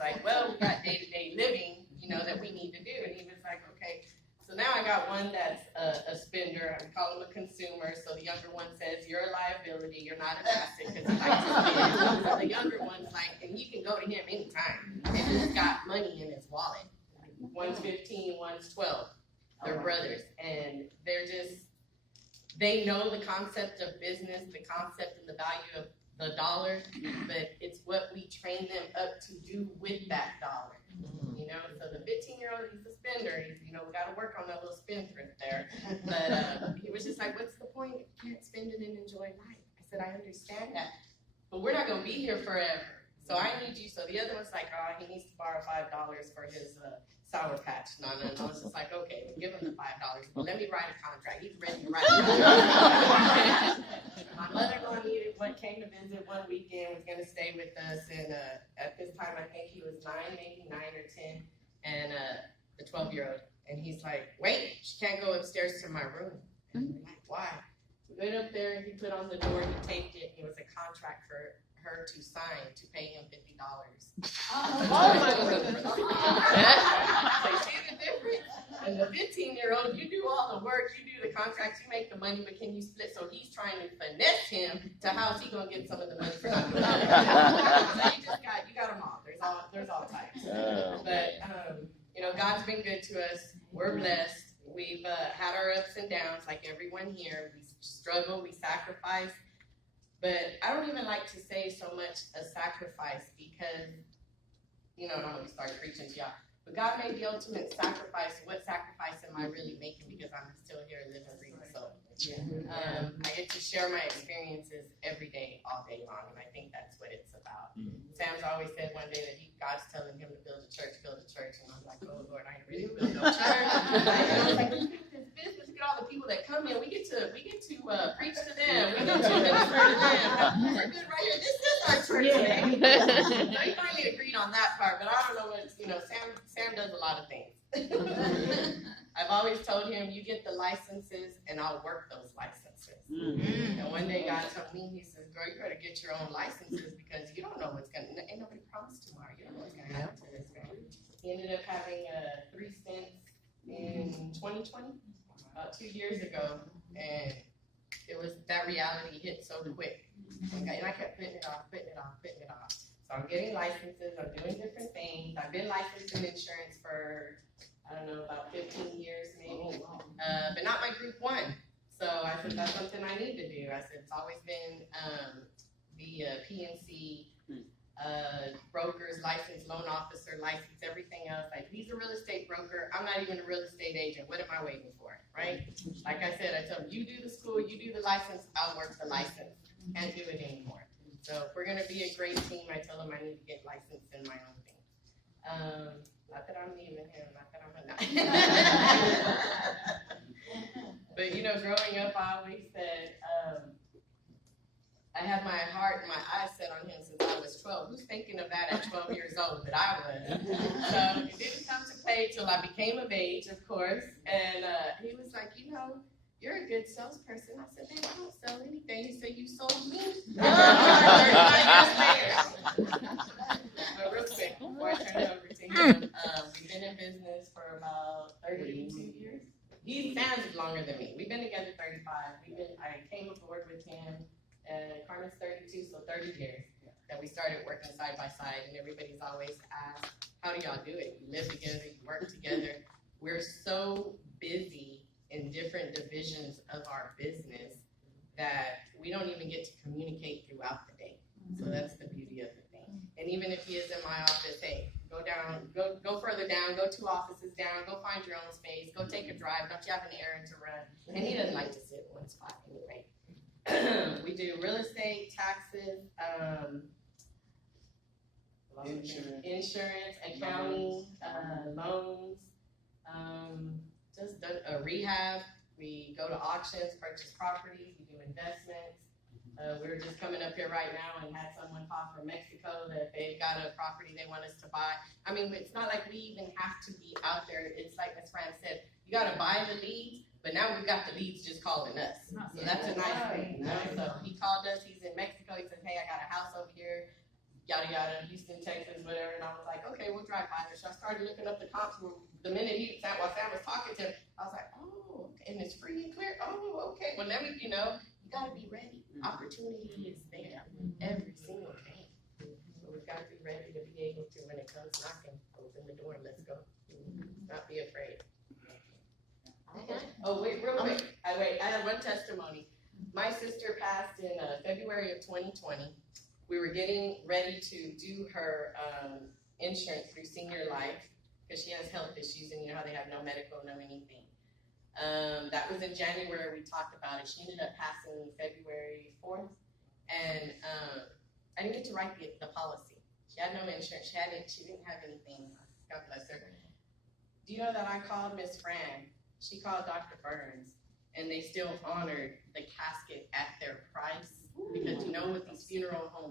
like, well, we got day-to-day living, that we need to do. And he was like, okay. So now I got one that's a spender. I call him a consumer. So the younger one says, you're a liability. You're not an asset, because he likes his kids. So the younger one's like, and you can go to him anytime. And he's got money in his wallet. One's 15, one's 12. They're brothers. And they know the concept of business, the concept and the value of the dollar, but it's what we train them up to do with that dollar. So the 15-year-old, he's a spender. We got to work on that little spendthrift there. But he was just like, what's the point? You can't spend it and enjoy life. I said, I understand that, but we're not going to be here forever. So I need you. So the other one's like, oh, he needs to borrow $5 for his Sour Patch. No. I was just like, okay, we'll give him the $5. But let me write a contract. He's ready to write a contract. My mother-in-law came to visit one weekend, was going to stay with us, and at this time, I think he was 9 or 10, and the 12-year-old. And he's like, wait, she can't go upstairs to my room. And we're like, why? We went up there, and he put on the door, he taped it, and it was a contract for her to sign to pay him $50. Oh my goodness. So you see the difference? And the 15-year-old, you do all the work, you do the contracts, you make the money, but can you split? So he's trying to finesse him to how's he gonna get some of the money for not doing it. So you got them all. There's all types. But God's been good to us. We're blessed. We've had our ups and downs, like everyone here. We struggle, we sacrifice. But I don't even like to say so much a sacrifice because, I'm going to start preaching to y'all. But God made the ultimate sacrifice. What sacrifice am I really making? Because I'm still here living, breathing soul. I get to share my experiences every day, all day long, and I think that's what it's about. Sam's always said one day that God's telling him to build a church, and I'm like, oh Lord, I ain't ready to build no church. I was like, look at this business, look at all the people that come in. We get to preach to them. We get to minister to them. We're good right here. This is our church today. So we finally agreed on that part, but I don't know what Sam does a lot of things. I've always told him, you get the licenses and I'll work those licenses. And one day God told me, he says, girl, you better get your own licenses because you don't know what's ain't nobody promised tomorrow. You don't know what's going to happen to this guy. He ended up having 3 stints in 2020, about 2 years ago, and that reality hit so quick. And I kept putting it off. So I'm getting licenses, I'm doing different things. I've been licensed in insurance for, I don't know, about 15 years maybe, but not my group 1. So I said, that's something I need to do. I said, it's always been the PNC, brokers, licensed loan officer, license, everything else. Like, he's a real estate broker. I'm not even a real estate agent. What am I waiting for, right? Like I said, I told him, you do the school, you do the license, I'll work the license. Can't do it anymore. So if we're going to be a great team, I tell him I need to get licensed in my own thing. Not that I'm leaving him, not that I'm not. But, growing up, I always said, I had my heart and my eyes set on him since I was 12. Who's thinking of that at 12 years old? But I was. So it didn't come to play till I became of age, of course. And he was like, you're a good salesperson. I said, babe, I don't sell anything. He said, you sold me. 35 years later. But real quick, before I turn it over to him, we've been in business for about 32 years. He stands longer than me. We've been together 35. I came aboard with him, and Carmen's 32, so 30 years that we started working side by side. And everybody's always asked, how do y'all do it? You live together, you work together. We're so busy in different divisions of our business that we don't even get to communicate throughout the day. So that's the beauty of the thing. And even if he is in my office, hey, go further down, go 2 offices down, go find your own space, go take a drive, don't you have an errand to run? And he doesn't like to sit in one spot anyway. We do real estate, taxes, insurance, accounting, loans, just done a rehab. We go to auctions, purchase properties, we do investments. We're just coming up here right now and had someone call from Mexico that they've got a property they want us to buy. I mean, it's not like we even have to be out there. It's like Ms. Fran said, you got to buy the leads, but now we've got the leads just calling us. So that's a nice thing. So he called us, he's in Mexico, he said, hey, I got a house over here, yada, yada, Houston, Texas, whatever. And I was like, okay. we'll drive by there. So I started looking up the comps. The minute while Sam was talking to him, I was like, oh, okay. And it's free and clear. Oh, okay. Well, let me, you gotta be ready. Opportunity is there every single day. So we've got to be ready to be able to, when it comes knocking, open the door and let's go. Not be afraid. Oh, wait, real quick. I have one testimony. My sister passed in February of 2020. We were getting ready to do her insurance through Senior Life because she has health issues and you know how they have no medical, no anything. That was in January. We talked about it. She ended up passing February 4th, and I didn't get to write the policy. She had no insurance. She didn't have anything. God bless her. Do you know that I called Miss Fran? She called Dr. Burns, and they still honored the casket at their price because you know what these funeral homes